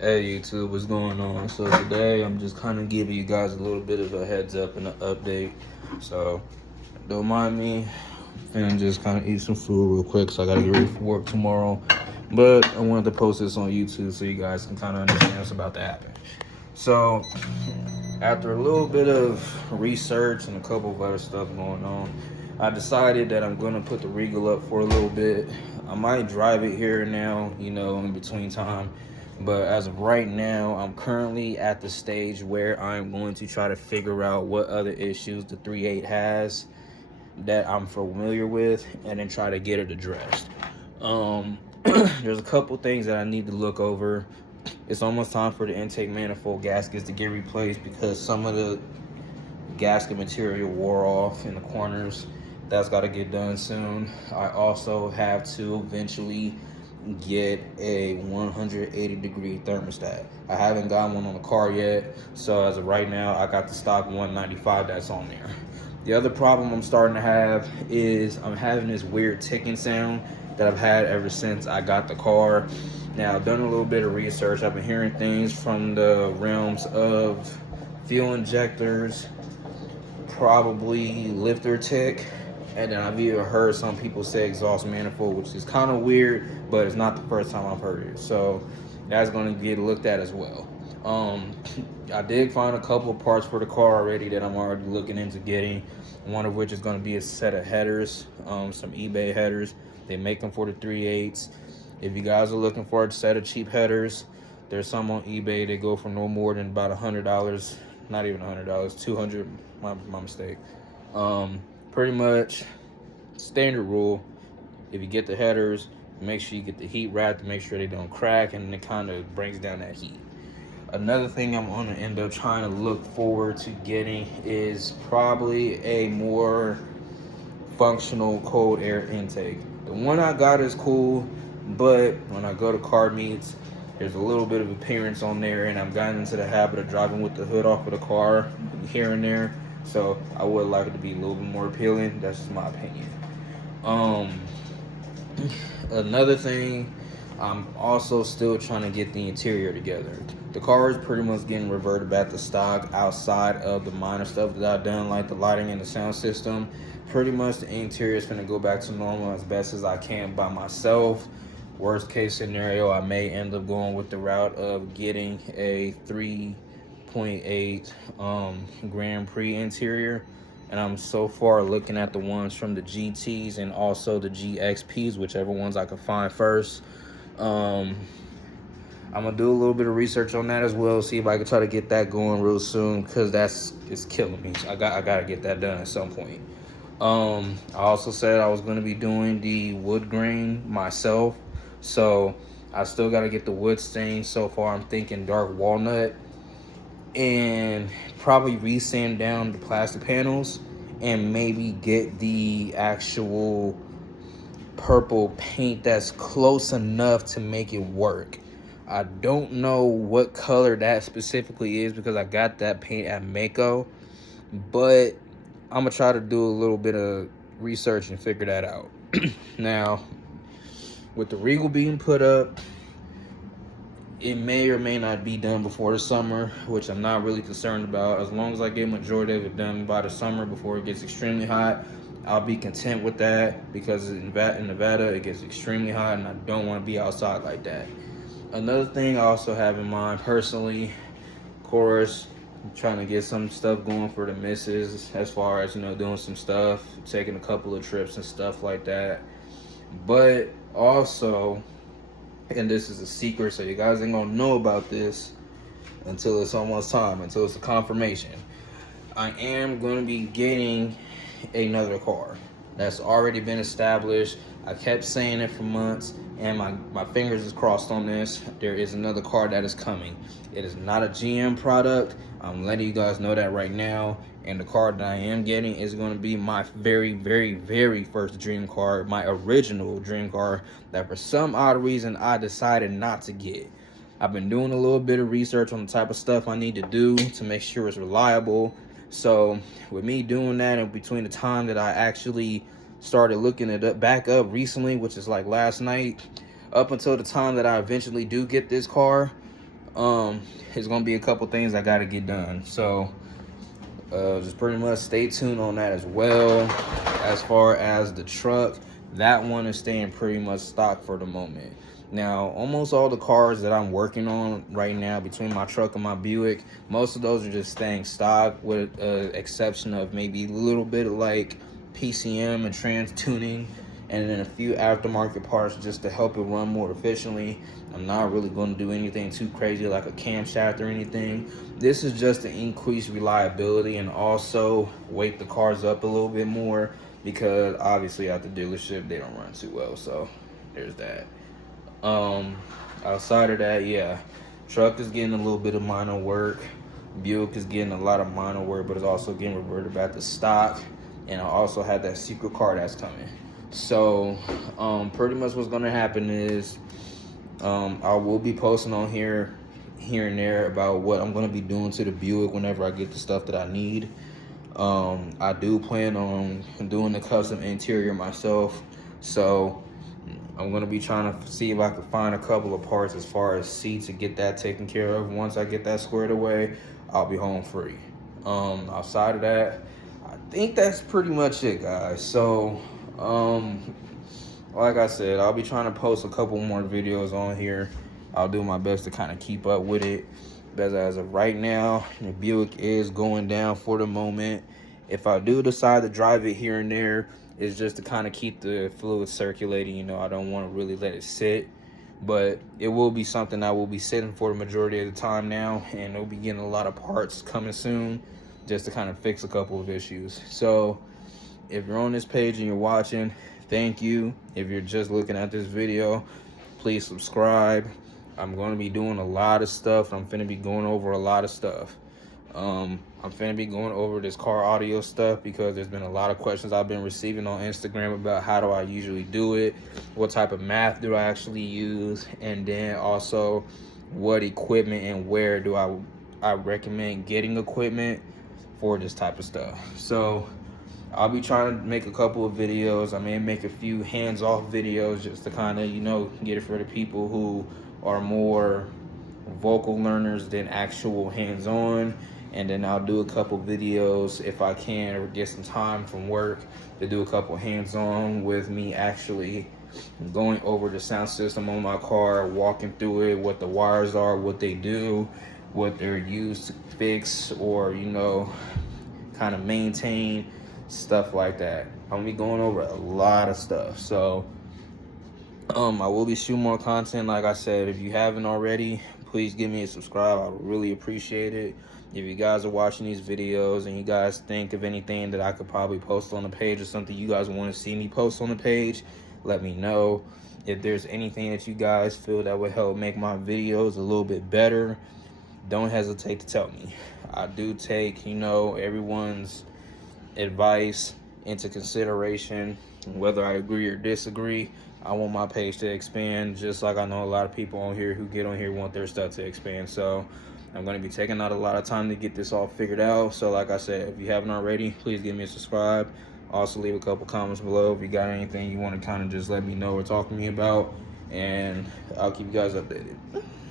Hey YouTube, what's going on? So today I'm just kind of giving you guys a little bit of a heads up and an update. So don't mind me, and just kind of eat some food real quick. So I gotta get ready for work tomorrow. But I wanted to post this on YouTube so you guys can kind of understand what's about to happen. So after a little bit of research and a couple of other stuff going on, I decided that I'm gonna put the Regal up for a little bit. I might drive it here and now, in between time. But as of right now, I'm currently at the stage where I'm going to try to figure out what other issues the 3.8 has that I'm familiar with, and then try to get it addressed. There's a couple things that I need to look over. It's almost time for the intake manifold gaskets to get replaced because some of the gasket material wore off in the corners. That's got to get done soon. I also have to eventually get a 180-degree thermostat. I haven't got one on the car yet, so as of right now, I got the stock 195 that's on there. The other problem I'm starting to have is I'm having this weird ticking sound that I've had ever since I got the car. Now, I've done a little bit of research. I've been hearing things from the realms of fuel injectors, probably lifter tick, and then I've even heard some people say exhaust manifold, which is kind of weird, but it's not the first time I've heard it. So that's going to get looked at as well. I did find a couple of parts for the car already that I'm already looking into getting. One of which is going to be a set of headers, some eBay headers. They make them for the 3.8s. If you guys are looking for a set of cheap headers, there's some on eBay. They go for no more than about $100. Not even $100, $200. My mistake. Pretty much standard rule. If you get the headers, make sure you get the heat wrapped to make sure they don't crack, and it kind of brings down that heat. Another thing I'm going to end up trying to look forward to getting is probably a more functional cold air intake. The one I got is cool, but when I go to car meets, there's a little bit of appearance on there, and I've gotten into the habit of driving with the hood off of the car here and there. So I would like it to be a little bit more appealing. That's just my opinion. Another thing, I'm also still trying to get the interior together. The car is pretty much getting reverted back to stock outside of the minor stuff that I've done, like the lighting and the sound system. Pretty much the interior is going to go back to normal as best as I can by myself. Worst case scenario, I may end up going with the route of getting a 3.8 Grand Prix interior. And I'm so far looking at the ones from the GTs and also the GXPs, whichever ones I can find first. I'm gonna do a little bit of research on that as well, see if I can try to get that going real soon, because it's killing me. I gotta get that done at some point. I also said I was gonna be doing the wood grain myself, so I still gotta get the wood stain. So far I'm thinking dark walnut, and probably resand down the plastic panels and maybe get the actual purple paint that's close enough to make it work. I don't know what color that specifically is because I got that paint at Mako, but I'm gonna try to do a little bit of research and figure that out. Now, with the Regal being put up, it may or may not be done before the summer, which I'm not really concerned about. As long as I get majority of it done by the summer before it gets extremely hot, I'll be content with that, because in Nevada it gets extremely hot and I don't want to be outside like that. Another thing I also have in mind personally, of course, I'm trying to get some stuff going for the missus, as far as, doing some stuff, taking a couple of trips and stuff like that. But also, and this is a secret, so you guys ain't gonna know about this until it's almost time, until it's a confirmation. I am gonna be getting another car. That's already been established. I kept saying it for months, and my fingers is crossed on this. There is another car that is coming. It is not a GM product. I'm letting you guys know that right now. And the car that I am getting is going to be my very, very, very first dream car, my original dream car that for some odd reason I decided not to get. I've been doing a little bit of research on the type of stuff I need to do to make sure it's reliable. So with me doing that, and between the time that I actually started looking it back up recently, which is like last night, up until the time that I eventually do get this car, it's gonna be a couple things I gotta get done. So just pretty much stay tuned on that as well. As far as the truck, that one is staying pretty much stock for the moment. Now, almost all the cars that I'm working on right now, between my truck and my Buick, most of those are just staying stock, with exception of maybe a little bit of like PCM and trans tuning, and then a few aftermarket parts just to help it run more efficiently. I'm not really going to do anything too crazy like a camshaft or anything. This is just to increase reliability and also wake the cars up a little bit more, because obviously at the dealership they don't run too well. So there's that. Outside of that, yeah, truck is getting a little bit of minor work. Buick is getting a lot of minor work, but it's also getting reverted back to stock. And I also had that secret car that's coming. So pretty much what's gonna happen is I will be posting on here and there about what I'm gonna be doing to the Buick whenever I get the stuff that I need. I do plan on doing the custom interior myself, so I'm gonna be trying to see if I can find a couple of parts as far as seats to get that taken care of. Once I get that squared away, I'll be home free. Outside of that, I think that's pretty much it, guys. So like I said, I'll be trying to post a couple more videos on here. I'll do my best to kind of keep up with it. But as of right now, the Buick is going down for the moment. If I do decide to drive it here and there, it's just to kind of keep the fluid circulating. You know, I don't want to really let it sit. But it will be something I will be sitting for the majority of the time now. And it'll be getting a lot of parts coming soon just to kind of fix a couple of issues. So if you're on this page and you're watching, thank you. If you're just looking at this video, please subscribe. I'm going to be doing a lot of stuff. I'm finna be going over a lot of stuff. I'm finna be going over this car audio stuff because there's been a lot of questions I've been receiving on Instagram about how do I usually do it, what type of math do I actually use, and then also what equipment and where do I recommend getting equipment for this type of stuff. So I'll be trying to make a couple of videos. I may make a few hands-off videos just to kind of, you know, get it for the people who are more vocal learners than actual hands-on. And then I'll do a couple videos if I can, or get some time from work to do a couple hands-on with me actually going over the sound system on my car, walking through it, what the wires are, what they do, what they're used to fix or, you know, kind of maintain, stuff like that. I'm gonna be going over a lot of stuff. So I will be shooting more content. Like I said, if you haven't already, please give me a subscribe. I would really appreciate it. If you guys are watching these videos and you guys think of anything that I could probably post on the page or something you guys want to see me post on the page, let me know. If there's anything that you guys feel that would help make my videos a little bit better, don't hesitate to tell me. I do take, you know, everyone's advice into consideration, whether I agree or disagree. I want my page to expand, just like I know a lot of people on here who get on here want their stuff to expand. So I'm going to be taking out a lot of time to get this all figured out. So like I said, if you haven't already, please give me a subscribe. Also leave a couple comments below if you got anything you want to kind of just let me know or talk to me about, and I'll keep you guys updated.